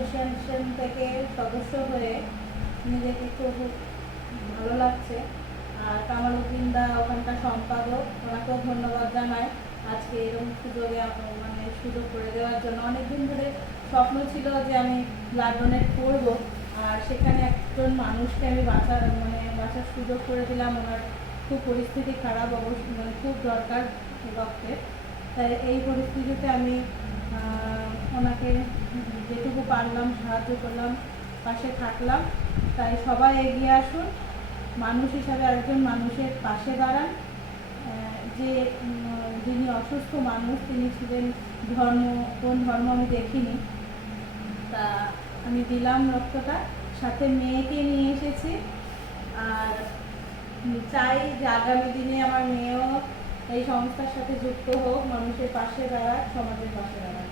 Association থেকে সদস্য হয়ে নিজেকে খুব ভালো লাগছে। আর কামালউদ্দিন দা ওখানকার সম্পাদক, ওনাকেও ধন্যবাদ জানাই আজকে এরকম সুযোগে মানে সুযোগ করে দেওয়ার জন্য। অনেকদিন ধরে স্বপ্ন ছিল যে আমি ব্লাড ডোনেট করব, আর সেখানে একজন মানুষকে আমি বাঁচার সুযোগ করে দিলাম। ওনার খুব পরিস্থিতি খারাপ, অবশ্যই মানে খুব দরকার রক্তের। তাই এই পরিস্থিতিতে আমি ওনাকে যেটুকু পারলাম সাহায্য করলাম, পাশে থাকলাম। তাই সবাই এগিয়ে আসুন, মানুষ হিসাবে আরেকজন মানুষের পাশে দাঁড়ান। যে যিনি অসুস্থ মানুষ, তিনি ছিলেন কোন ধর্ম আমি দেখিনি, তা আমি দিলাম রক্তটা, সাথে মেয়েকে নিয়ে এসেছি। আর চাই যে আগামী দিনে আমার মেয়েও এই সংস্থার সাথে যুক্ত হোক, মানুষের পাশে দাঁড়াক, সমাজের পাশে দাঁড়াক।